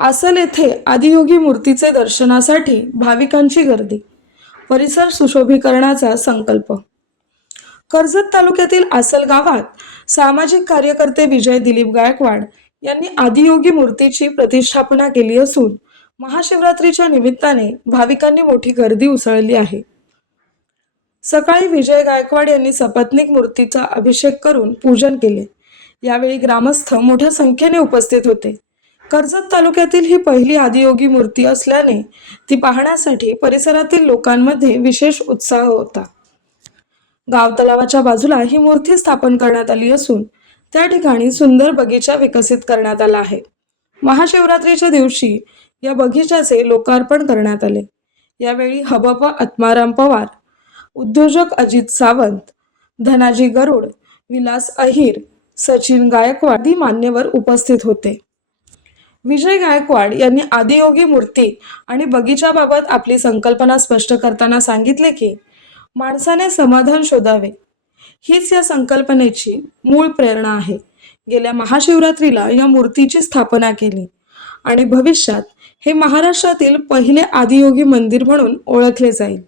आसल येथे आदियोगी मूर्तीचे दर्शनासाठी भाविकांची गर्दी. परिसर सुशोभीकरणाचा संकल्प. कर्जत तालुक्यातील आसल गावात सामाजिक कार्यकर्ते विजय दिलीप गायकवाड यांनी आदियोगी मूर्तीची प्रतिष्ठापना केली असून महाशिवरात्रीच्या निमित्ताने भाविकांनी मोठी गर्दी उसळली आहे. सकाळी विजय गायकवाड यांनी सपत्निक मूर्तीचा अभिषेक करून पूजन केले. यावेळी ग्रामस्थ मोठ्या संख्येने उपस्थित होते. कर्जत तालुक्यातील ही पहिली आदियोगी मूर्ती असल्याने ती पाहण्यासाठी परिसरातील लोकांमध्ये विशेष उत्साह होता. गाव तलावाच्या बाजूला ही मूर्ती स्थापन करण्यात आली असून त्या ठिकाणी सुंदर बगीचा विकसित करण्यात आला आहे. महाशिवरात्रीच्या दिवशी या बगीचाचे लोकार्पण करण्यात आले. यावेळी हबप आत्माराम पवार उद्योजक अजित सावंत धनाजी गरुड विलास अहिर सचिन गायकवाड आदी मान्यवर उपस्थित होते. विजय गायकवाड यांनी आदियोगी मूर्ती आणि बगीच्याबाबत आपली संकल्पना स्पष्ट करताना सांगितले की माणसाने समाधान शोधावे. हीच या संकल्पनेची मूळ प्रेरणा आहे. गेल्या महाशिवरात्रीला या मूर्तीची स्थापना केली आणि भविष्यात हे महाराष्ट्रातील पहिले आदियोगी मंदिर म्हणून ओळखले जाईल.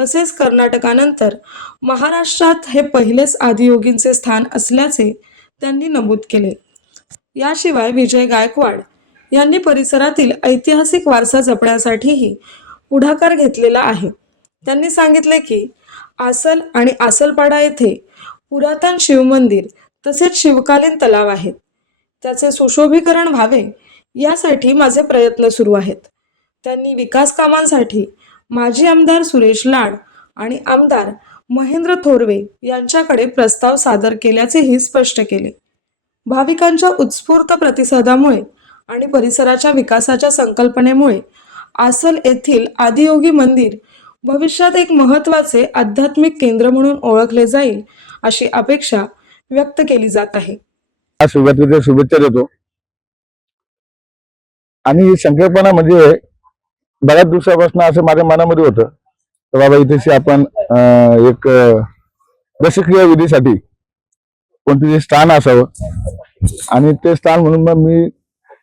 तसेच कर्नाटकानंतर महाराष्ट्रात हे पहिलेच आदियोगींचे स्थान असल्याचे त्यांनी नमूद केले. याशिवाय विजय गायकवाड यांनी परिसरातील ऐतिहासिक वारसा जपण्यासाठीही पुढाकार घेतलेला आहे. त्यांनी सांगितले की आसल आणि आसलपाडा येथे पुरातन शिवमंदिर तसेच शिवकालीन तलाव आहेत. त्याचे सुशोभीकरण व्हावे यासाठी माझे प्रयत्न सुरू आहेत. त्यांनी विकास कामांसाठी माजी आमदार सुरेश लाड आणि आमदार महेंद्र थोरवे यांच्याकडे प्रस्ताव सादर केल्याचेही स्पष्ट केले. भाविकांच्या उत्स्फूर्त प्रतिसादामुळे आणि परिसराच्या विकासाच्या संकल्पनेमुळे आसल येथील आदियोगी मंदिर भविष्यात एक महत्त्वाचे आध्यात्मिक केंद्र म्हणून ओळखले जाईल अशी अपेक्षा व्यक्त केली जात आहे. शुभेच्छा देतो. आणि ही संकल्पना म्हणजे बऱ्याच दिवसापासून असं माझ्या मनामध्ये होतं. तर बाबा इथे आपण एक अं, विधीसाठी कोणतरी स्थान असावं. आणि ते स्थान म्हणून मग मी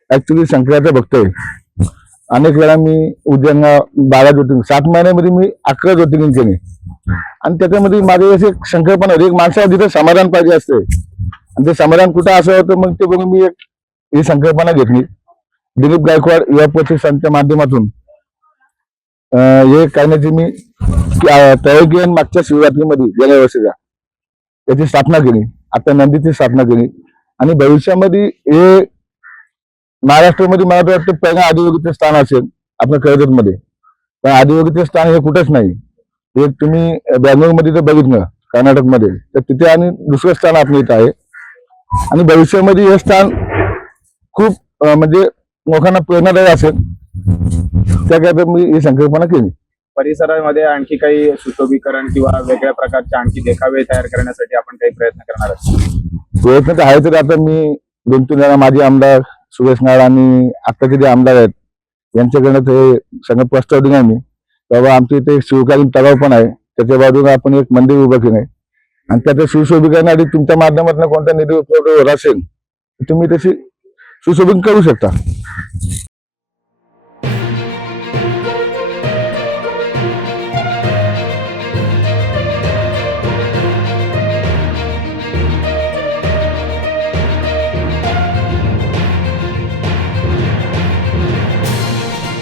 ऍक्च्युली शंकराचा भक्त आहे अनेक वेळा मी उद्यांना बारा ज्योतिर्लिंग सात महिन्यामध्ये मी अकरा ज्योतिर्लिंग केले. आणि त्याच्यामध्ये माझी अशी एक संकल्पना होती एक माणसाला तिथं समाधान पाहिजे असते आणि ते समाधान कुठं असं होतं मग ते बघून मी एक ही संकल्पना घेतली. दिलीप गायकवाड युवा प्रतिष्ठानच्या माध्यमातून. हे करण्याची मी तयारी केली आणि मागच्या शिवरात्रीमध्ये गेल्या वर्षीच्या. त्याची स्थापना केली. आता नंदीची स्थापना केली. आणि भविष्यामध्ये हे महाराष्ट्रामध्ये मला तर वाटतं पहिलं आदियोगीचं स्थान असेल आपल्या कर्जतमध्ये. पण आदियोगीचं स्थान हे कुठंच नाही. हे तुम्ही बँगलोरमध्ये जर बघितलं कर्नाटकमध्ये. तर तिथे आणि दुसरं स्थान आपल्या इथं आहे. आणि भविष्यामध्ये हे स्थान खूप म्हणजे लोकांना प्रेरणादायी असेल. त्याकरता मी ही संकल्पना केली. परिसरामध्ये आणखी काही सुशोभीकरण किंवा वेगळ्या प्रकारचे आणखी देखावे तयार करण्यासाठी आपण काही प्रयत्न करणार आहोत? प्रयत्न तर आहे तर आता मी दोन तीन वेळा माझे आमदार सुरेश नाळ आणि आत्ताचे जे आमदार आहेत यांच्याकडनं ते सगळं प्रस्ताव दिला मी. बाबा आमच्या इथे एक शिवकालीन तलाव पण आहे. त्याच्या बाजूला आपण एक मंदिर उभं केलंय. आणि त्याचं सुशोभीकरणासाठी तुमच्या माध्यमातून कोणता निधी उपलब्ध होत असेल तर तुम्ही तशी सुशोभीकरण करू शकता.